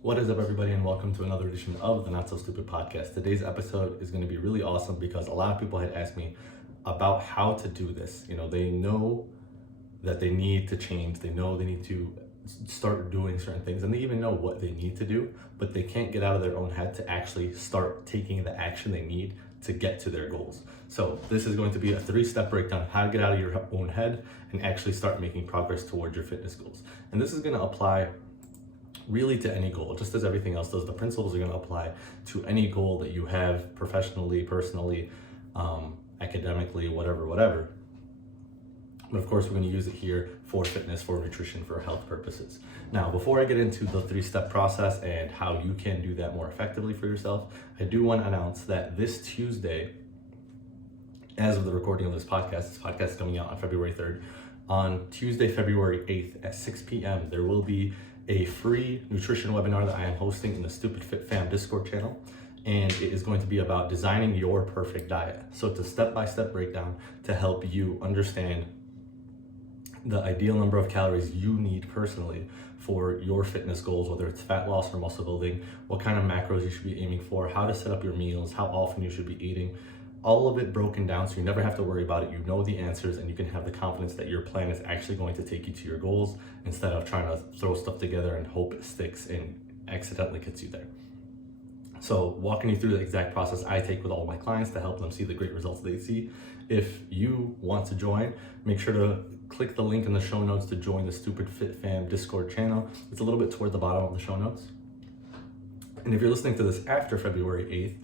What is up, everybody, and welcome to another edition of the Not So Stupid podcast. Today's episode is going to be really awesome because a lot of people had asked me about how to do this. They know that they need to change, they know they need to start doing certain things, and they even know what they need to do, but they can't get out of their own head to actually start taking the action they need to get to their goals. So this is going to be a 3-step breakdown of how to get out of your own head and actually start making progress towards your fitness goals. And this is going to apply really to any goal, just as everything else does. The principles are going to apply to any goal that you have professionally, personally, academically, whatever. But of course, we're going to use it here for fitness, for nutrition, for health purposes. Now, before I get into the 3-step process and how you can do that more effectively for yourself, I do want to announce that this Tuesday, as of the recording of this podcast is coming out on February 3rd. On Tuesday, February 8th at 6 p.m., there will be a free nutrition webinar that I am hosting in the Stupid Fit Fam Discord channel. And it is going to be about designing your perfect diet. So it's a step-by-step breakdown to help you understand the ideal number of calories you need personally for your fitness goals, whether it's fat loss or muscle building, what kind of macros you should be aiming for, how to set up your meals, how often you should be eating, all of it broken down so you never have to worry about it. You know the answers and you can have the confidence that your plan is actually going to take you to your goals instead of trying to throw stuff together and hope it sticks and accidentally gets you there. So walking you through the exact process I take with all my clients to help them see the great results they see. If you want to join, make sure to click the link in the show notes to join the Stupid Fit Fam Discord channel. It's a little bit toward the bottom of the show notes. And if you're listening to this after February 8th,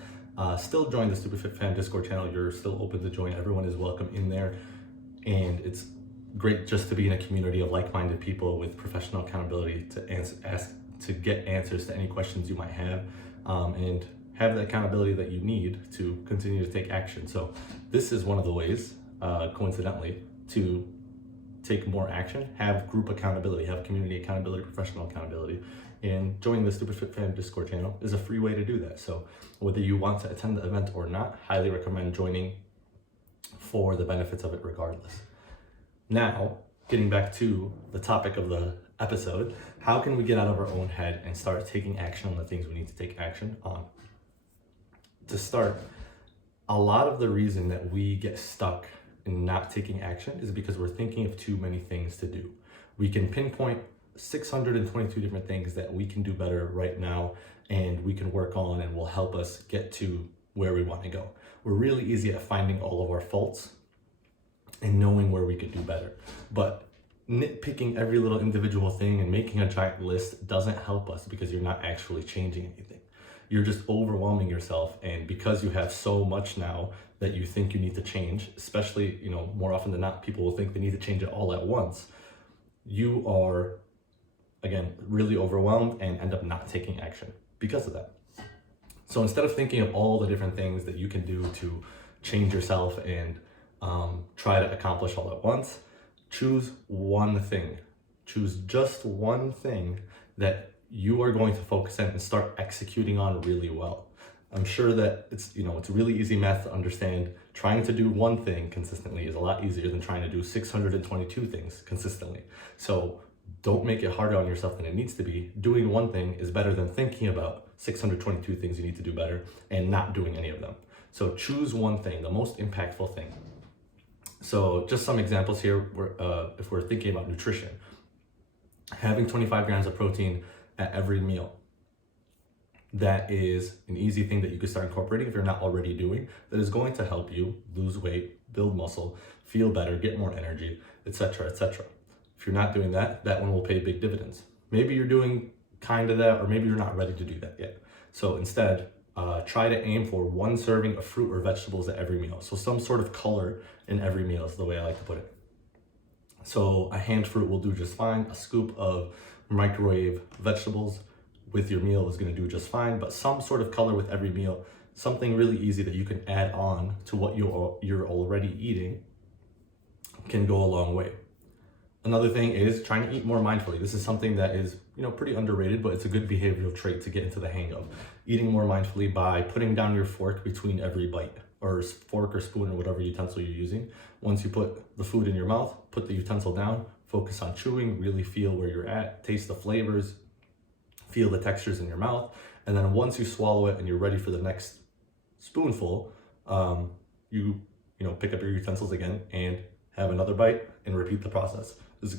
still join the Stupid Fit Fam Discord channel. You're still open to join. Everyone is welcome in there. And it's great just to be in a community of like-minded people with professional accountability to get answers to any questions you might have, and have the accountability that you need to continue to take action. So this is one of the ways, coincidentally, to take more action, have group accountability, have community accountability, professional accountability. And joining the Stupid Fit Fam Discord channel is a free way to do that. So whether you want to attend the event or not, highly recommend joining for the benefits of it regardless. Now, getting back to the topic of the episode, how can we get out of our own head and start taking action on the things we need to take action on? To start, a lot of the reason that we get stuck in not taking action is because we're thinking of too many things to do. We can pinpoint 622 different things that we can do better right now and we can work on and will help us get to where we want to go. We're really easy at finding all of our faults and knowing where we could do better. But nitpicking every little individual thing and making a giant list doesn't help us because you're not actually changing anything. You're just overwhelming yourself, and because you have so much now that you think you need to change, especially, more often than not, people will think they need to change it all at once. You are, again, really overwhelmed and end up not taking action because of that. So instead of thinking of all the different things that you can do to change yourself and try to accomplish all at once, choose one thing. Choose just one thing that you are going to focus on and start executing on really well. I'm sure that it's really easy math to understand. Trying to do one thing consistently is a lot easier than trying to do 622 things consistently. So don't make it harder on yourself than it needs to be. Doing one thing is better than thinking about 622 things you need to do better and not doing any of them. So choose one thing, the most impactful thing. So just some examples here, if we're thinking about nutrition, having 25 grams of protein at every meal. That is an easy thing that you could start incorporating if you're not already doing, that is going to help you lose weight, build muscle, feel better, get more energy, etc., etc. If you're not doing that, that one will pay big dividends. Maybe you're doing kind of that, or maybe you're not ready to do that yet. So instead, try to aim for 1 serving of fruit or vegetables at every meal. So some sort of color in every meal is the way I like to put it. So a hand fruit will do just fine. A scoop of microwave vegetables with your meal is going to do just fine, but some sort of color with every meal, something really easy that you can add on to what you're already eating, can go a long way. Another thing is trying to eat more mindfully. This is something that is, pretty underrated, but it's a good behavioral trait to get into the hang of. Eating more mindfully by putting down your fork between every bite, or fork or spoon or whatever utensil you're using. Once you put the food in your mouth, put the utensil down, focus on chewing, really feel where you're at, taste the flavors, feel the textures in your mouth. And then once you swallow it and you're ready for the next spoonful, you pick up your utensils again and have another bite and repeat the process. This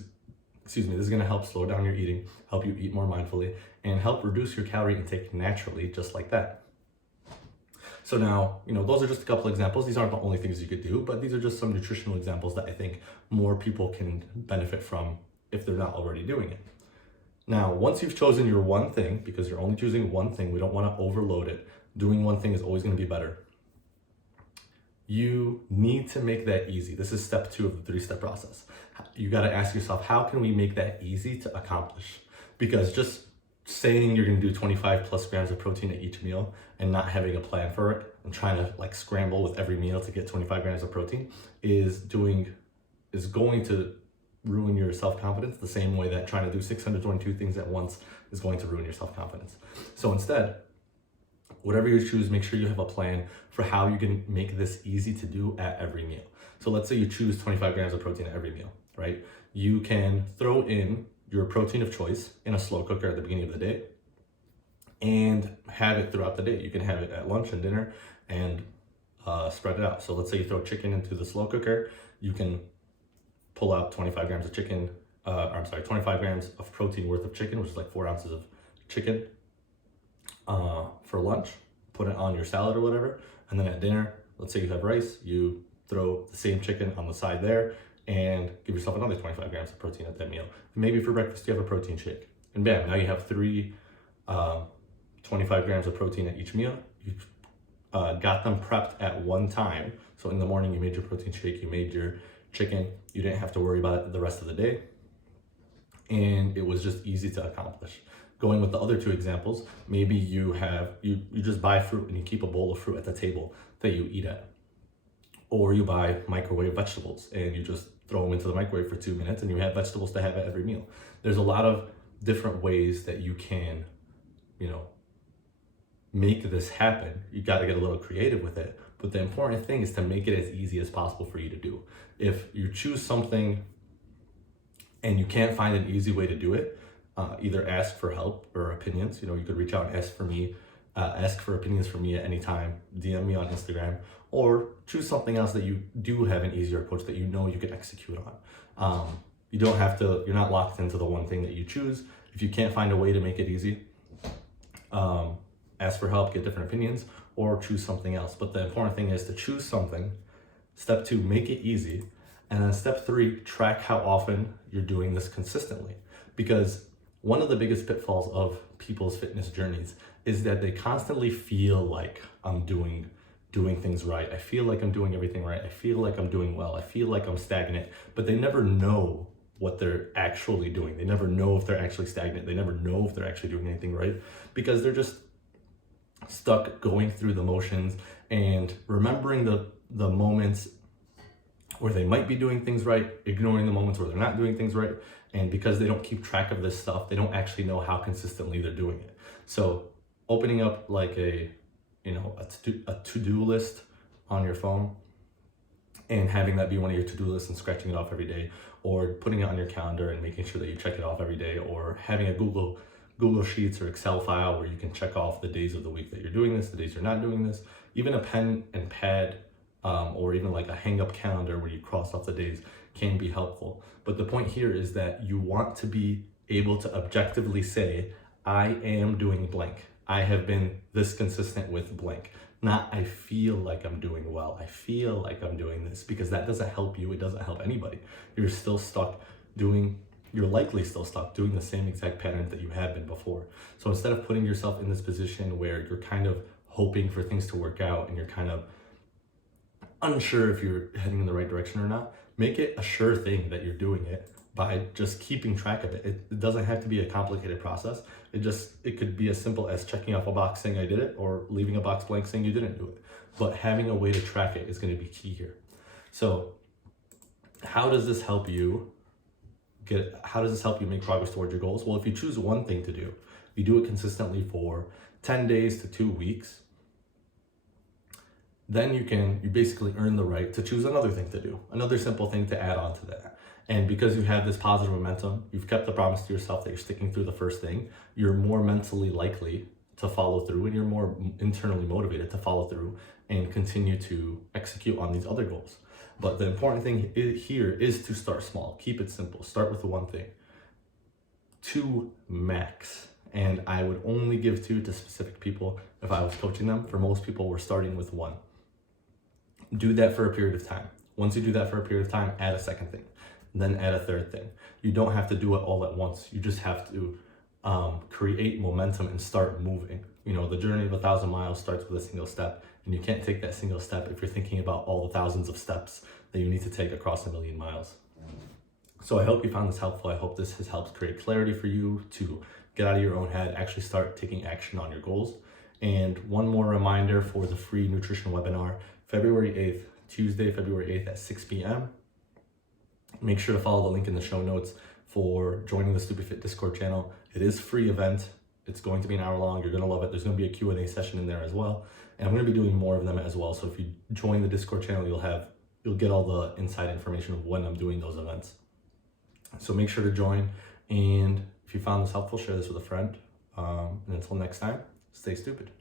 is going to help slow down your eating, help you eat more mindfully, and help reduce your calorie intake naturally, just like that. So now, those are just a couple examples. These aren't the only things you could do, but these are just some nutritional examples that I think more people can benefit from if they're not already doing it. Now, once you've chosen your one thing, because you're only choosing one thing, we don't want to overload it. Doing one thing is always going to be better. You need to make that easy. This is step 2 of the 3-step process. You got to ask yourself, how can we make that easy to accomplish? Because just saying you're going to do 25 plus grams of protein at each meal and not having a plan for it and trying to scramble with every meal to get 25 grams of protein is going to ruin your self-confidence the same way that trying to do 622 things at once is going to ruin your self-confidence. So instead, whatever you choose, make sure you have a plan for how you can make this easy to do at every meal. So let's say you choose 25 grams of protein at every meal, right? You can throw in your protein of choice in a slow cooker at the beginning of the day and have it throughout the day. You can have it at lunch and dinner and spread it out. So let's say you throw chicken into the slow cooker, you can pull out 25 grams of chicken, 25 grams of protein worth of chicken, which is like 4 ounces of chicken for lunch, put it on your salad or whatever. And then at dinner, let's say you have rice, you throw the same chicken on the side there and give yourself another 25 grams of protein at that meal. And maybe for breakfast, you have a protein shake. And bam, now you have 25 grams of protein at each meal. You got them prepped at one time. So in the morning, you made your protein shake, you made your chicken, you didn't have to worry about it the rest of the day. And it was just easy to accomplish. Going with the other 2 examples, maybe you just buy fruit and you keep a bowl of fruit at the table that you eat at. Or you buy microwave vegetables and you just throw them into the microwave for 2 minutes and you have vegetables to have at every meal. There's a lot of different ways that you can, make this happen. You got to get a little creative with it. But the important thing is to make it as easy as possible for you to do. If you choose something and you can't find an easy way to do it, either ask for help or opinions. You could reach out and ask for opinions from me at any time, DM me on Instagram, or choose something else that you do have an easier approach that you can execute on. You're not locked into the one thing that you choose. If you can't find a way to make it easy, ask for help, get different opinions, or choose something else. But the important thing is to choose something. Step 2, make it easy. And then step 3, track how often you're doing this consistently. Because one of the biggest pitfalls of people's fitness journeys is that they constantly feel like I'm doing things right. I feel like I'm doing everything right. I feel like I'm doing well. I feel like I'm stagnant, but they never know what they're actually doing. They never know if they're actually stagnant. They never know if they're actually doing anything right because they're just stuck going through the motions and remembering the moments where they might be doing things right, ignoring the moments where they're not doing things right. And because they don't keep track of this stuff, they don't actually know how consistently they're doing it. So opening up like a to-do list on your phone and having that be one of your to-do lists and scratching it off every day, or putting it on your calendar and making sure that you check it off every day, or having a Google Sheets or Excel file where you can check off the days of the week that you're doing this, the days you're not doing this. Even a pen and pad or even like a hang-up calendar where you cross off the days can be helpful. But the point here is that you want to be able to objectively say, I am doing blank. I have been this consistent with blank. Not I feel like I'm doing well. I feel like I'm doing this, because that doesn't help you. It doesn't help anybody. You're likely still stuck doing the same exact patterns that you have been before. So instead of putting yourself in this position where you're kind of hoping for things to work out and you're kind of unsure if you're heading in the right direction or not, make it a sure thing that you're doing it by just keeping track of it. It doesn't have to be a complicated process. It could be as simple as checking off a box saying I did it, or leaving a box blank saying you didn't do it. But having a way to track it is going to be key here. So how does this help you make progress towards your goals? Well, if you choose one thing to do, you do it consistently for 10 days to 2 weeks, then you basically earn the right to choose another thing to do, another simple thing to add on to that. And because you have this positive momentum, you've kept the promise to yourself that you're sticking through the first thing, you're more mentally likely to follow through, and you're more internally motivated to follow through and continue to execute on these other goals. But the important thing here is to start small. Keep it simple. Start with the one thing. 2 max. And I would only give 2 to specific people if I was coaching them. For most people, we're starting with 1. Do that for a period of time. Once you do that for a period of time, add a second thing, then add a third thing. You don't have to do it all at once. You just have to create momentum and start moving. You know, the journey of 1,000 miles starts with a single step, and you can't take that single step if you're thinking about all the thousands of steps that you need to take across 1,000,000 miles. So I hope you found this helpful. I hope this has helped create clarity for you to get out of your own head, actually start taking action on your goals. And one more reminder for the free nutrition webinar, February 8th, Tuesday, February 8th at 6 p.m. Make sure to follow the link in the show notes for joining the Stupid Fit Discord channel. It is a free event. It's going to be an hour long. You're going to love it. There's going to be a Q&A session in there as well. And I'm going to be doing more of them as well. So if you join the Discord channel, you'll get all the inside information of when I'm doing those events. So make sure to join. And if you found this helpful, share this with a friend. And until next time, stay stupid.